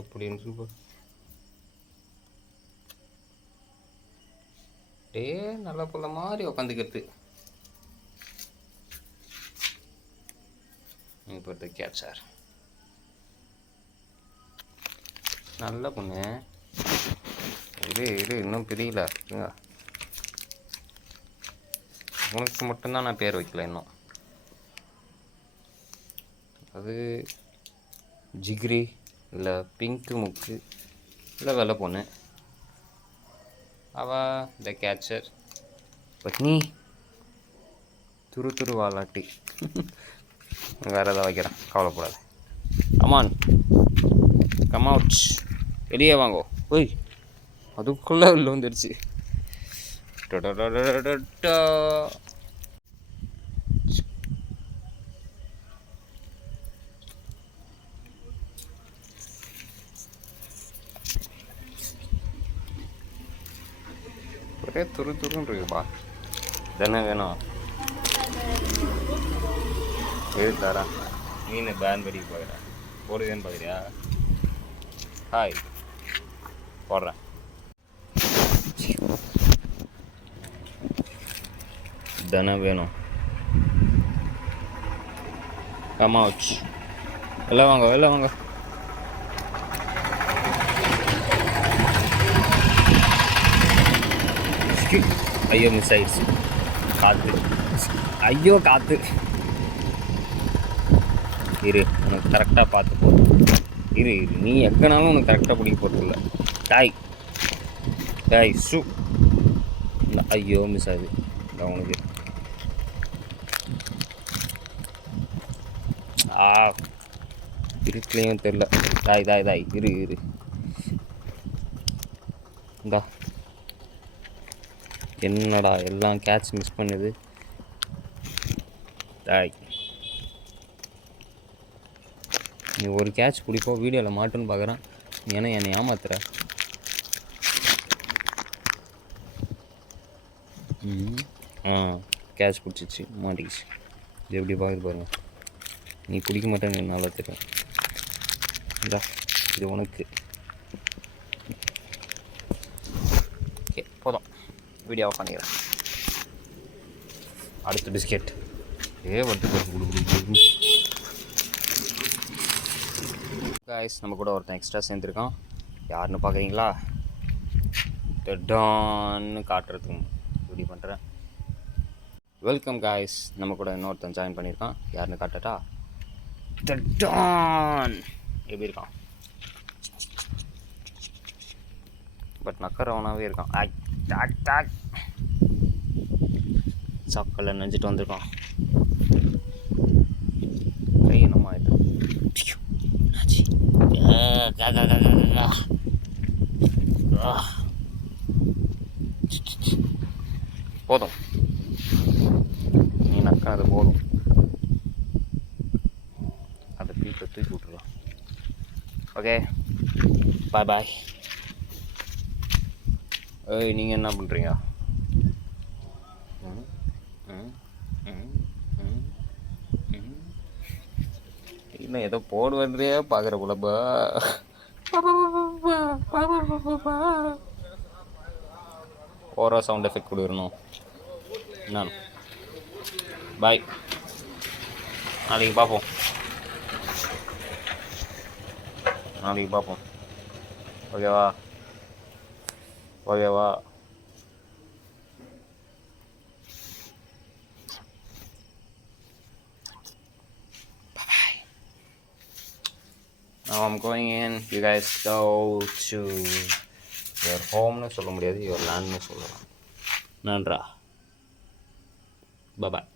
எப்படி இருக்கு டே, நல்ல புள்ள மாதிரி உக்காந்துக்கிறது. இப்போ கேட்சார் நல்ல பொண்ணு. இது இன்னும் பிரியல. உனக்கு மட்டும்தான் நான் பேர் வைக்கல இன்னும். அது ஜிகிரி இல்லை பிங்க்கு முக்கு இல்லை வெள்ளை பொண்ணு. அவள் த கேட்சர். பட் நீ துரு வாலாட்டி. வேறு எதாவது வைக்கிறேன், கவலைப்படாது. அம்மான் கம் அவுட், வெளியே வாங்கோ. ஓய், அதுக்குள்ளே உள்ள வந்துடுச்சு. ஒரே துருன்னு இருக்குப்பா. தானே வேணும். எது தாரா மீன் பேன் படிக்க போகிறேன். போடுவேன்னு பார்க்குறியா? ஹாய், போடுறேன். தானே வேணும். Come out. வெளில வாங்க. ஐயோ, மிஸ் ஆயிடுச்சு. காற்று. இரு, உனக்கு கரெக்டாக பார்த்து போதும். இரு, நீ எங்கனாலும் உனக்கு கரெக்டாக பிடிக்க போகிறதில்ல. டாய் சு. ஐயோ, மிஸ் ஆகுது. உனக்கு இருக்குலையும் தெரில. தாய் இரு இந்தா. என்னடா எல்லாம் கேட்ச் மிஸ் பண்ணுது. நீ ஒரு கேட்ச் பிடிப்போம், வீடியோவில் மாட்டுன்னு பார்க்குறான். ஏன்னா என்னை ஏமாத்துற. கேட்ச் பிடிச்சிச்சு, மாட்டிக்கிச்சு. இது எப்படி பார்க்குது பாருங்க. நீ பிடிக்க மாட்டேன்னு என்னால் தெரியும். இந்தா, இது உனக்கு. ஓகே, போதும். வீடியோ ஆஃப் பண்ணிக்கிறேன். அடுத்த பிஸ்கெட் காய்ஸ். நம்ம கூட ஒருத்தன் எக்ஸ்ட்ரா சேர்ந்துருக்கான். யாருன்னு பார்க்குறீங்களா? டான்னு காட்டுறதுக்கு ரெடி பண்ணுறேன். Welcome guys. நம்ம கூட இன்னொருத்தன் ஜாயின் பண்ணியிருக்கான். யாருன்னு காட்டட்டா? டான் எப்படி இருக்கான்? பட் நக்கறவனாகவே இருக்கான். டாக் சாக்கல்ல நினைச்சிட்டு வந்திருக்கான். கை என்னமா ஆயிட்டு போதும். நீ நக்காது போதும். அதை பீட்டை தூக்கி விட்டுருலாம். ஓகே, பாய். ஏய், நீங்கள் என்ன பண்ணுறீங்க? இன்னும் ஏதோ போடுவதே பார்க்குற போலப்பா. ஓரா சவுண்ட் எஃபெக்ட் கொடுக்கணும். என்ன? பாய், நாளைக்கு பார்ப்போம். ஓகேவா? Now I'm going in. You guys go to your home னு சொல்ல முடியாது, your land னு சொல்லலாம். நன்றா. Bye bye.